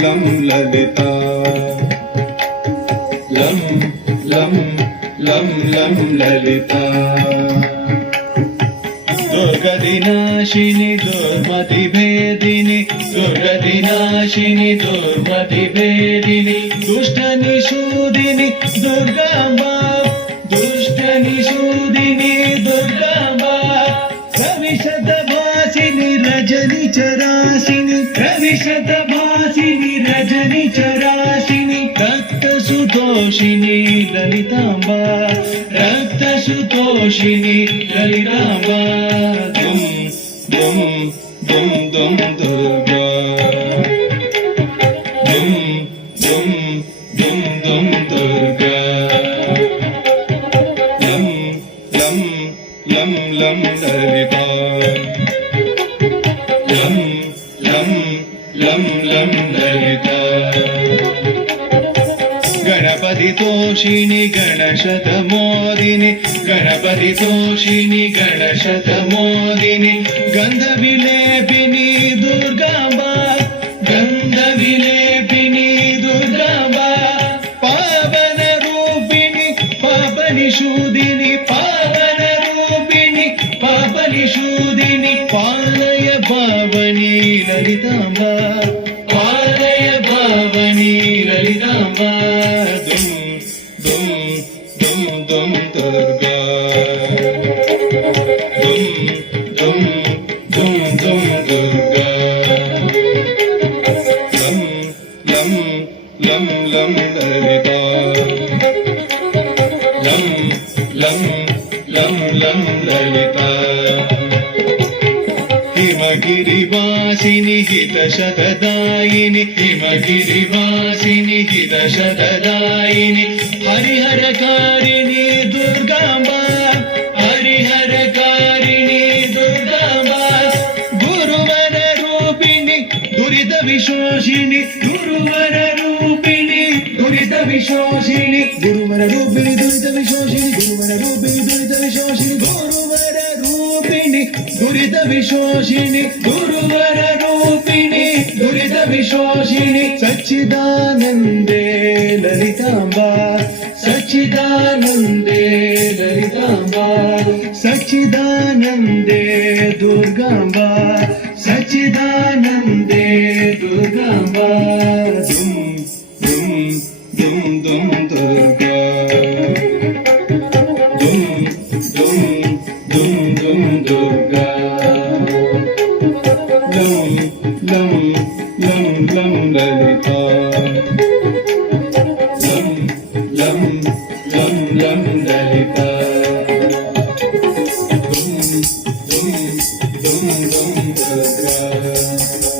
లం లలిత లం లం లం లం లలిత దుర్గదినాశిని దుర్మతి భేదిని దుర్గదినాశిని దుర్మతి భేదిని దుష్ట నిషూదిని దుర్గాంబా దుష్ట నిషూదిని దుర్గాంబా ప్రవిశతవాసిని రజని చరాసిని ప్రవిశతవాసిని రజని చరాసిని రక్త సుతోషిని లలితాంబా రక్త సుతోషిని లలితాంబా దుమ్ దుమ్ దుమ్ దుమ్ దుర్గా దుమ్ దుమ్ దుమ్ దుమ్ దుర్గా లం లం లం లం లలితా లం లం లం లం లలితా గణపతి తోషిణి గణశతమోదిని గణపతి తోషిణి గణశతమోదిని గంధ విలేపిని దుర్గాంబా గంధ విలేపిని దుర్గాంబా పావన రూపిణి పాపనిషూదిని పావన రూపిణి పాపనిషూదిని పాలయ పావని లలితాంబా పాలయ పావని లలితాంబా దుమ్ దుమ్ దుమ్ దుమ్ దుర్గా దుమ్ దుమ్ దుమ్ దుమ్ దుర్గా లం లం లం లం లలితా లం లం లం లం లలితా హిమగిరివాసిని హితశతదాయిని హిమగిరివాసిని హితశతదాయిని హరిహరకారిణి దుర్గాంబా హరిహరకారిణి దుర్గాంబా గురువర రూపిణి దురిత విశోషిణి గురువర రూపిణి దురిత విశోషిణి గురువర రూపిణి దురిత విశోషిని గురువర రూపిణి దురిత విశోషిని గురువర రూపిణి దురిత విశోషిని గురువర రూపిణి దురిత విశోషిని సచ్చిదానందే లలితాంబా సచ్చిదానందే లలితాంబా సచ్చిదానందే దుర్గాంబా సచ్చిదానందే దుర్గాంబా దుమ్ దుమ్ దుమ్ దుమ్ దుర్గా దుమ్ దుమ్ దుమ్ దుమ్ దుర్గా లం లం లం లం లలితా లం లం లం లం లలితా దుమ్ దుమ్ దుమ్ దుమ్ దుర్గా